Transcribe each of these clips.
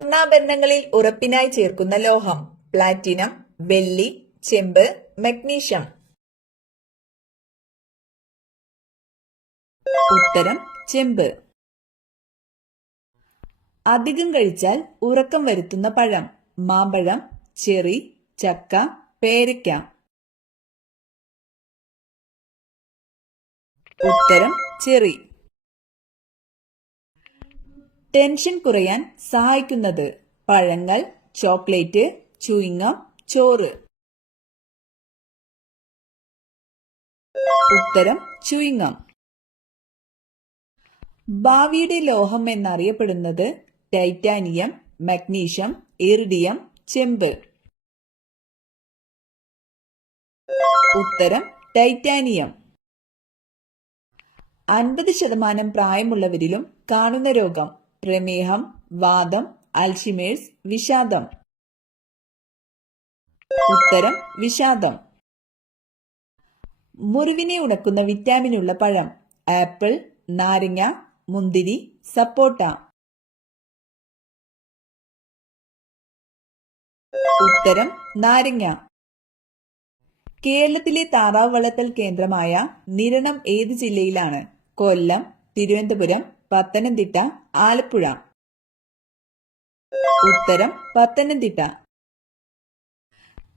സ്വർണ്ണാഭരണങ്ങളിൽ ഉറപ്പിനായി ചേർക്കുന്ന ലോഹം പ്ലാറ്റിനം, വെള്ളി, ചെമ്പ്, മഗ്നീഷ്യം. ഉത്തരം ചെമ്പ്. അധികം കഴിച്ചാൽ ഉറക്കം വരുത്തുന്ന പഴം മാമ്പഴം, ചെറി, ചക്ക, പേരയ്ക്ക. ഉത്തരം ചെറി. ടെൻഷൻ കുറയാൻ സഹായിക്കുന്നത് പഴങ്ങൾ, ചോക്ലേറ്റ്, ചൂയിങ്ങം, ചോറ്. ഉത്തരം ചൂയിങ്ങം. ഭാവിയുടെ ലോഹം എന്നറിയപ്പെടുന്നത് ടൈറ്റാനിയം, മഗ്നീഷ്യം, ഇറിഡിയം, ചെമ്പ്. ഉത്തരം ടൈറ്റാനിയം. 50% പ്രായമുള്ളവരിലും കാണുന്ന രോഗം പ്രമേഹം, വാതം, അൽഷിമേഴ്സ്, വിഷാദം. ഉത്തരം വിഷാദം. മുറിവിനെ ഉണക്കുന്ന വിറ്റാമിനുള്ള പഴം ആപ്പിൾ, നാരങ്ങ, മുന്തിരി, സപ്പോട്ട. ഉത്തരം നാരങ്ങ. കേരളത്തിലെ താറാവ് വളർത്തൽ കേന്ദ്രമായ നിരണം ഏത് ജില്ലയിലാണ്? കൊല്ലം, തിരുവനന്തപുരം, പത്തനംതിട്ട, ആലപ്പുഴ. ഉത്തരം പത്തനംതിട്ട.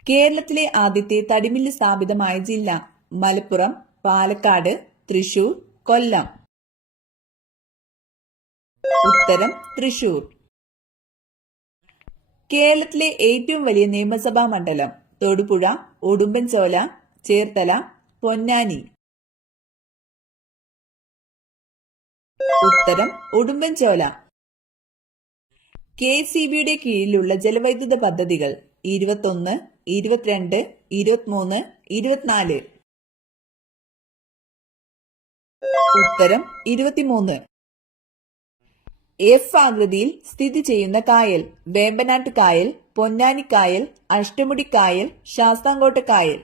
കേരളത്തിലെ ആദ്യത്തെ തടിമില്ല് സ്ഥാപിതമായ ജില്ല മലപ്പുറം, പാലക്കാട്, തൃശൂർ, കൊല്ലം. ഉത്തരം തൃശൂർ. കേരളത്തിലെ ഏറ്റവും വലിയ നിയമസഭാ മണ്ഡലം തൊടുപുഴ, ഉടുമ്പൻചോല, ചേർത്തല, പൊന്നാനി. ഉത്തരം ഉടുമ്പൻചോല. KSEBിയുടെ കീഴിലുള്ള ജലവൈദ്യുത പദ്ധതികൾ 21, 22, 23, 24. ഉത്തരം 23. F ആകൃതിയിൽ സ്ഥിതി ചെയ്യുന്ന കായൽ വേമ്പനാട്ട് കായൽ, പൊന്നാനി കായൽ, അഷ്ടമുടി കായൽ, ശാസ്താംകോട്ട കായൽ.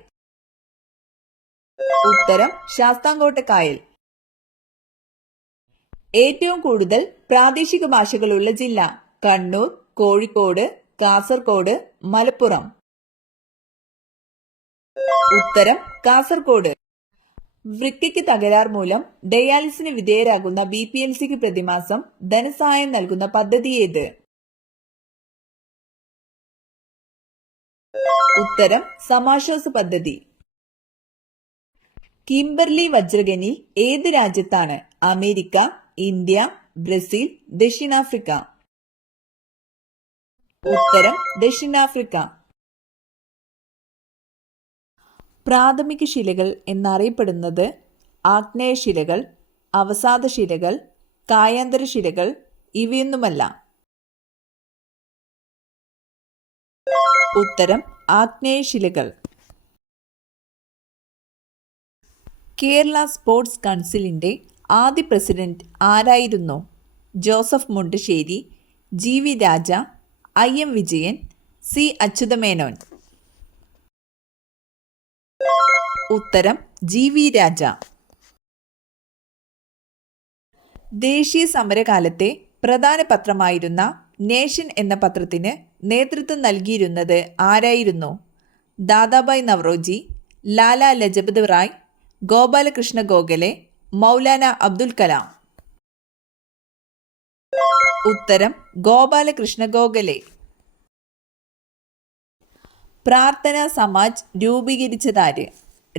ഉത്തരം ശാസ്താംകോട്ട കായൽ. ഏറ്റവും കൂടുതൽ പ്രാദേശിക ഭാഷകളുള്ള ജില്ല കണ്ണൂർ, കോഴിക്കോട്, കാസർഗോഡ്, മലപ്പുറം. ഉത്തരം കാസർഗോഡ്. വൃക്കയ്ക്ക് തകരാർ മൂലം ഡയാലിസിന് വിധേയരാകുന്ന BPLCക്ക് പ്രതിമാസം ധനസഹായം നൽകുന്ന പദ്ധതി ഏത്? ഉത്തരം സമാശ്വാസ പദ്ധതി. കിംബർലി വജ്രഖനി ഏത് രാജ്യത്താണ്? അമേരിക്ക, ഇന്ത്യ, ബ്രസീൽ, ദക്ഷിണാഫ്രിക്ക. ഉത്തരം ദക്ഷിണാഫ്രിക്ക. പ്രാഥമിക ശിലകൾ എന്നറിയപ്പെടുന്നത് ആഗ്നേയശിലകൾ, അവസാദശിലകൾ, കായാന്തരശിലകൾ ഇവയൊന്നുമല്ല. ഉത്തരം ആഗ്നേയശിലകൾ. കേരള സ്പോർട്സ് കൗൺസിലിന്റെ ആദ്യ പ്രസിഡന്റ് ആരായിരുന്നു? ജോസഫ് മുണ്ടശ്ശേരി, GV രാജ, IM വിജയൻ, C അച്യുതമേനോൻ. ഉത്തരം GV രാജ. ദേശീയ സമരകാലത്തെ പ്രധാന പത്രമായിരുന്ന നേഷൻ എന്ന പത്രത്തിന് നേതൃത്വം നൽകിയിരുന്നത് ആരായിരുന്നു? ദാദാഭായ് നവറോജി, ലാലാ ലജപത് റായ്, ഗോപാലകൃഷ്ണ ഗോഖലെ, മൗലാന അബ്ദുൽ കലാം. ഉത്തരം ഗോപാലകൃഷ്ണ ഗോഖലെ. പ്രാർത്ഥനാ സമാജ് രൂപീകരിച്ചതാര്?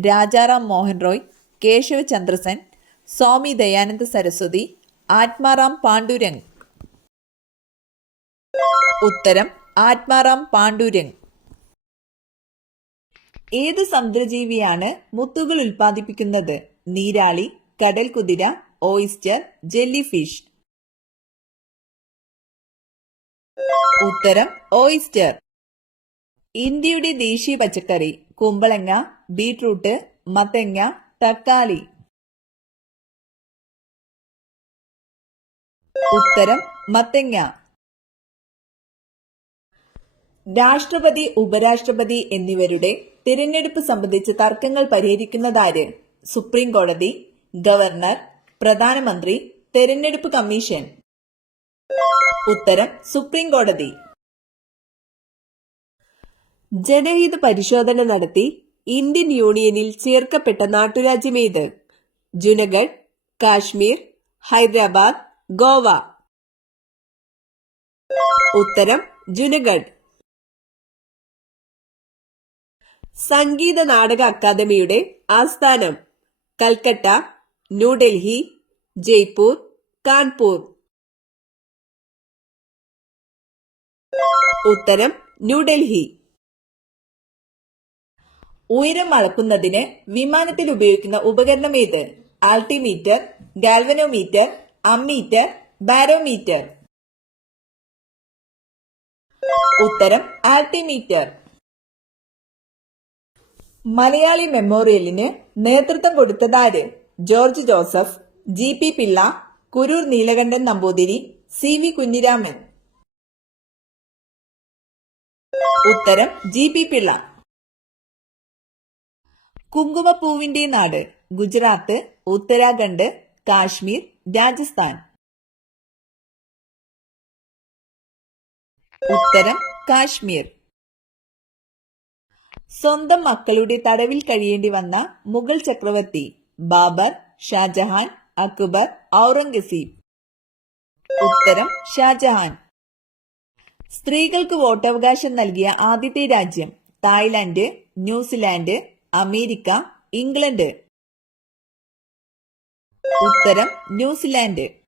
രാജാറാം മോഹൻ റോയ്, കേശവ് ചന്ദ്രസൻ, സ്വാമി ദയാനന്ദ സരസ്വതി, ആത്മാറാം പാണ്ഡുരംഗ്. ഉത്തരം ആത്മാറാം പാണ്ഡുരംഗ്. ഏത് സമുദ്രജീവിയാണ് മുത്തുകൾ ഉൽപ്പാദിപ്പിക്കുന്നത്? നീരാളി, കടൽ കുതിര, ഓയിസ്റ്റർ, ജെല്ലി ഫിഷ്. ഉത്തരം ഓയിസ്റ്റർ. ഇന്ത്യയുടെ ദേശീയ പച്ചക്കറി കുമ്പളങ്ങ, ബീട്രൂട്ട്, മത്തങ്ങ, തക്കാളി. ഉത്തരം മത്തങ്ങ. രാഷ്ട്രപതി, ഉപരാഷ്ട്രപതി എന്നിവരുടെ തിരഞ്ഞെടുപ്പ് സംബന്ധിച്ച തർക്കങ്ങൾ പരിഹരിക്കുന്നതാര്? സുപ്രീം കോടതി, ഗവർണർ, പ്രധാനമന്ത്രി, തെരഞ്ഞെടുപ്പ് കമ്മീഷൻ. ഉത്തരം സുപ്രീം കോടതി. ജനഹിത പരിശോധന നടത്തി ഇന്ത്യൻ യൂണിയനിൽ ചേർക്കപ്പെട്ട നാട്ടുരാജ്യമേത്? ജുനഗഡ്, കാശ്മീർ, ഹൈദരാബാദ്, ഗോവ. ഉത്തരം ജുനഗഡ്. സംഗീത നാടക അക്കാദമിയുടെ ആസ്ഥാനം? കൽക്കട്ട, ന്യൂഡൽഹി, ജയ്പൂർ, കാൺപൂർ. ഉത്തരം ന്യൂഡൽഹി. ഉയരം അളക്കുന്നതിന് വിമാനത്തിൽ ഉപയോഗിക്കുന്ന ഉപകരണം ഏത്? Altimeter, galvanometer, ammeter, barometer. ഉത്തരം ആൾട്ടിമീറ്റർ. മലയാളി മെമ്മോറിയലിന് നേതൃത്വം കൊടുത്തതാര്? George Joseph, GP Pillai, Kurur Neelakantan Namboothiri, CV Kunhiraman. ഉത്തരം GP പിള്ള. കുങ്കുമപ്പൂവിന്റെ നാട്? ഗുജറാത്ത്, ഉത്തരാഖണ്ഡ്, കാശ്മീർ, രാജസ്ഥാൻ. ഉത്തരം കാശ്മീർ. സ്വന്തം മക്കളുടെ തടവിൽ കഴിയേണ്ടി വന്ന മുഗൾ ചക്രവർത്തി? ബാബർ, ഷാജഹാൻ, അക്ബർ, ഔറംഗസീബ്. ഉത്തരം ഷാജഹാൻ. സ്ത്രീകൾക്ക് വോട്ടവകാശം നൽകിയ ആദ്യത്തെ രാജ്യം? Thailand, New Zealand, America, England. ഉത്തരം ന്യൂസിലാൻഡ്.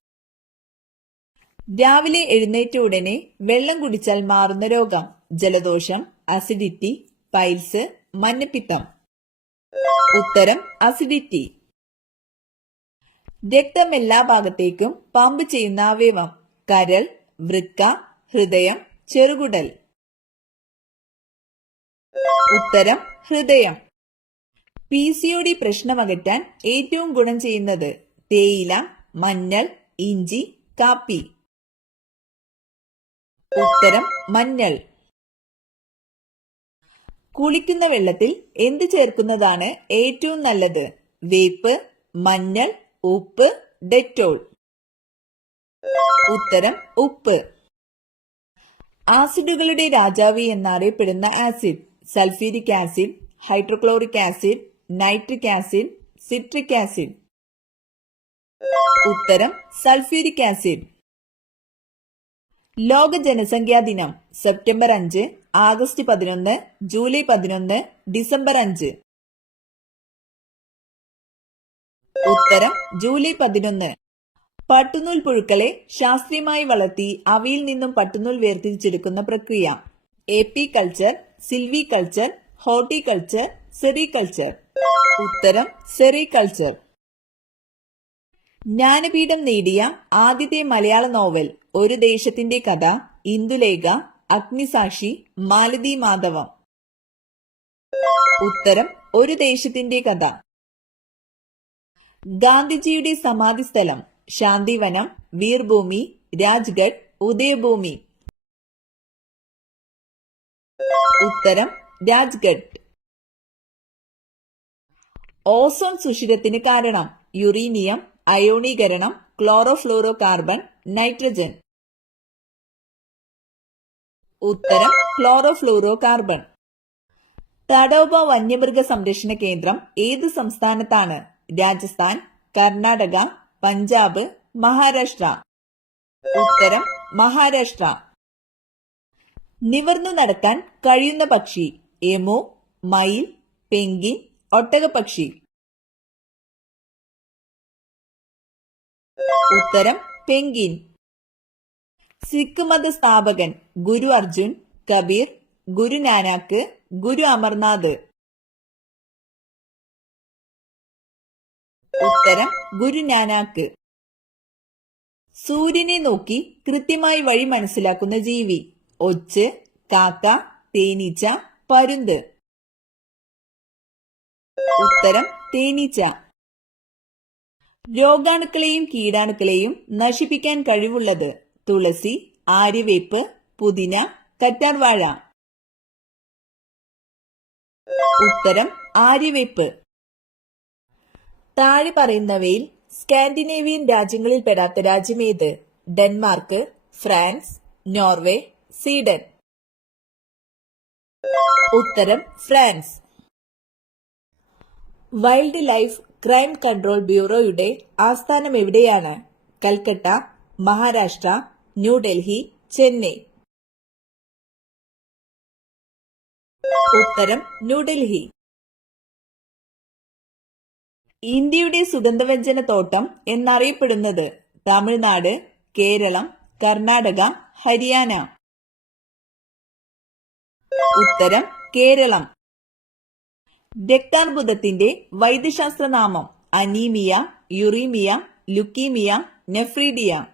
രാവിലെ എഴുന്നേറ്റ ഉടനെ വെള്ളം കുടിച്ചാൽ മാറുന്ന രോഗം? ജലദോഷം, അസിഡിറ്റി, പൈൽസ്, മഞ്ഞപ്പിത്തം. ഉത്തരം അസിഡിറ്റി. രക്തം എല്ലാ ഭാഗത്തേക്കും പമ്പ് ചെയ്യുന്ന അവയവം? കരൾ, വൃക്ക, ഹൃദയം, ചെറുകുടൽ. ഉത്തരം ഹൃദയം. PCOD പ്രശ്നമകറ്റാൻ ഏറ്റവും ഗുണം ചെയ്യുന്നത്? തേയില, മഞ്ഞൾ, ഇഞ്ചി, കാപ്പി. ഉത്തരം മഞ്ഞൾ. കുളിക്കുന്ന വെള്ളത്തിൽ എന്ത് ചേർക്കുന്നതാണ് ഏറ്റവും നല്ലത്? വേപ്പ്, മഞ്ഞൾ, ഉപ്പ്, ഡെറ്റോൾ. ഉത്തരം ഉപ്പ്. ആസിഡുകളുടെ രാജാവ് എന്നറിയപ്പെടുന്ന acid? Sulphuric acid, hydrochloric acid, nitric acid, citric acid. ഉത്തരം സൾഫ്യൂരിക് ആസിഡ്. ലോക ജനസംഖ്യാ ദിനം? September 5, August 11, July 11, December 5. ഉത്തരം ജൂലൈ 11. പട്ടുനൂൽ പുഴുക്കളെ ശാസ്ത്രീയമായി വളർത്തി അവയിൽ നിന്നും പട്ടുനൂൽ വേർതിരിച്ചെടുക്കുന്ന പ്രക്രിയ? APകൾച്ചർ, സിൽവികൾച്ചർ, ഹോർട്ടികൾച്ചർ, സെറികൾച്ചർ. ഉത്തരം സെറികൾച്ചർ. ജ്ഞാനപീഠം നേടിയ ആദ്യത്തെ മലയാള നോവൽ? ഒരു ദേശത്തിന്റെ കഥ, ഇന്ദുലേഖ, അഗ്നിസാക്ഷി, മാലതി മാധവം. ഉത്തരം ഒരു ദേശത്തിന്റെ കഥ. ഗാന്ധിജിയുടെ സമാധി സ്ഥലം? ശാന്തിവനം, വീർഭൂമി, രാജ്ഗഡ്, ഉദയഭൂമി. ഉത്തരം രാജ്ഗഡ്. ഓസോൺ സുഷിരത്തിന് കാരണം? യുറീനിയം, അയോണീകരണം, ക്ലോറോഫ്ലൂറോ കാർബൺ, നൈട്രജൻ. ഉത്തരം ക്ലോറോഫ്ലൂറോ കാർബൺ. തഡോബ വന്യമൃഗ സംരക്ഷണ കേന്ദ്രം ഏത് സംസ്ഥാനത്താണ്? രാജസ്ഥാൻ, കർണാടക, പഞ്ചാബ്, മഹാരാഷ്ട്ര. ഉത്തരം മഹാരാഷ്ട്ര. നിവർന്നു നടക്കാൻ കഴിയുന്ന പക്ഷി? എമു, മയിൽ, പെൻഗ്വിൻ, ഒട്ടകപ്പക്ഷി. ഉത്തരം പെൻഗ്വിൻ. സിഖ് മത സ്ഥാപകൻ? ഗുരു അർജുൻ, കബീർ, ഗുരു നാനാക്ക്, ഗുരു അമർനാഥ്. ഉത്തരം ഗുരു നാനാക്ക്. സൂര്യനെ നോക്കി കൃത്യമായി വഴി മനസ്സിലാക്കുന്ന ജീവി? ഒച്ച്, കാക്ക, തേനീച്ച, പരുന്ത്. ഉത്തരം തേനീച്ച. രോഗാണുക്കളെയും കീടാണുക്കളെയും നശിപ്പിക്കാൻ കഴിവുള്ളത്? തുളസി, ആര്യവേപ്പ്, പുതിന, കറ്റാർവാഴ. ഉത്തരം ആര്യവേപ്പ്. താഴെ പറയുന്നവയിൽ സ്കാൻഡിനേവിയൻ രാജ്യങ്ങളിൽ പെടാത്ത രാജ്യമേത്? Denmark, France, Norway, Sweden. ഉത്തരം France. Wildlife crime control ബ്യൂറോയുടെ ആസ്ഥാനം എവിടെയാണ്? കൽക്കട്ട, മഹാരാഷ്ട്ര, ന്യൂഡൽഹി, ചെന്നൈ. ഉത്തരം ന്യൂഡൽഹി. ഇന്ത്യയുടെ സുഗന്ധവ്യഞ്ജന തോട്ടം എന്നറിയപ്പെടുന്നത്? തമിഴ്നാട്, കേരളം, കർണാടക, ഹരിയാന. ഉത്തരം കേരളം. രക്താർബുദത്തിന്റെ വൈദ്യശാസ്ത്ര നാമം? Anaemia, uraemia, leukaemia, nephridia.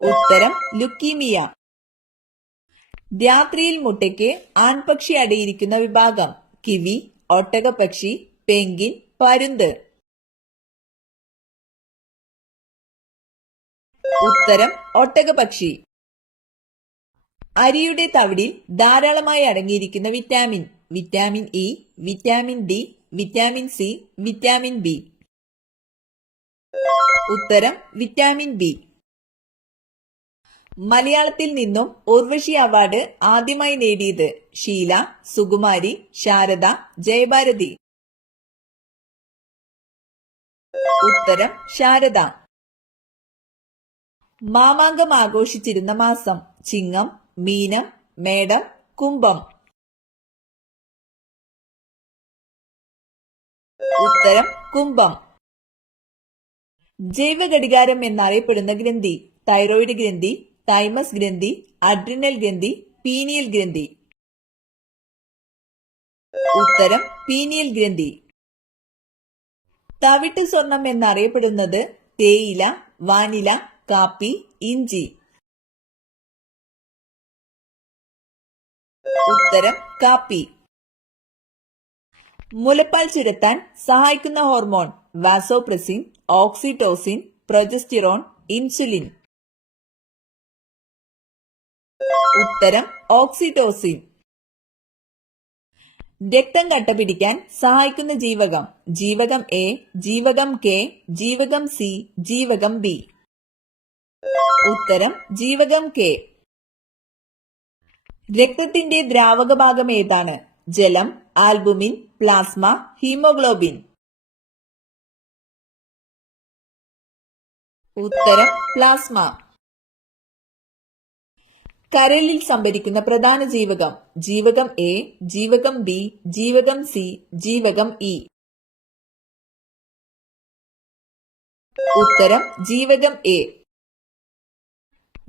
ഉത്തരം ലുക്കീമിയ. രാത്രിയിൽ മുട്ടയ്ക്ക് ആൺപക്ഷി അടയിരിക്കുന്ന വിഭാഗം? കിവി, ഒട്ടകപ്പക്ഷി, പെൻഗിൻ, പരുന്ത്. ഉത്തരം ഒട്ടകപക്ഷി. അരിയുടെ തവിടിൽ ധാരാളമായി അടങ്ങിയിരിക്കുന്ന vitamin? Vitamin E, vitamin D, vitamin C, vitamin B. ഉത്തരം വിറ്റാമിൻ ബി. മലയാളത്തിൽ നിന്നും ഉർവശി അവാർഡ് ആദ്യമായി നേടിയത്? ഷീല, സുകുമാരി, ശാരദ, ജയഭാരതി. ഉത്തരം ശാരദ. മാമാങ്കം ആഘോഷിച്ചിരുന്ന മാസം? ചിങ്ങം, മീനം, മേടം, കുംഭം. ഉത്തരം കുംഭം. ജൈവഘടികാരം എന്നറിയപ്പെടുന്ന ഗ്രന്ഥി? തൈറോയിഡ് ഗ്രന്ഥി, തൈമസ് ഗ്രന്ഥി, അഡ്രിനൽ ഗ്രന്ഥി, പീനിയൽ ഗ്രന്ഥി. ഉത്തരം പീനിയൽ ഗ്രന്ഥി. തവിട്ട് സ്വർണം എന്നറിയപ്പെടുന്നത്? തേയില, വാനില, കാപ്പി, ഇഞ്ചി. ഉത്തരം കാപ്പി. മുലപ്പാൽ ചുരത്താൻ സഹായിക്കുന്ന hormone? Vasopressin, oxytocin, progesterone, insulin. ഉത്തരം ഓക്സിറ്റോസിൻ. രക്തം കട്ട പിടിക്കാൻ സഹായിക്കുന്ന ജീവകം? ജീവകം എ, ജീവകം കെ, ജീവകം സി, ജീവകം ബി. ഉത്തരം ജീവകം കെ. രക്തത്തിന്റെ ദ്രാവക ഭാഗം ഏതാണ്? ജലം, ആൽബുമിൻ, പ്ലാസ്മ, ഹീമോഗ്ലോബിൻ. ഉത്തരം പ്ലാസ്മ. കരളിൽ സംഭരിക്കുന്ന പ്രധാന ജീവകം? ജീവകം എ, ജീവകം ബി, ജീവകം സി, ജീവകം ഇ. ഉത്തരം ജീവകം എ.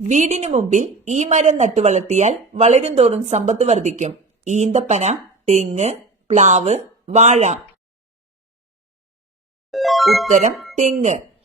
വീടിനു മുമ്പിൽ ഈ മരം നട്ടു വളർത്തിയാൽ വളരും തോറും സമ്പത്ത് വർദ്ധിക്കും? ഈന്തപ്പന, തെങ്ങ്, പ്ലാവ്, വാഴ. ഉത്തരം തെങ്ങ്.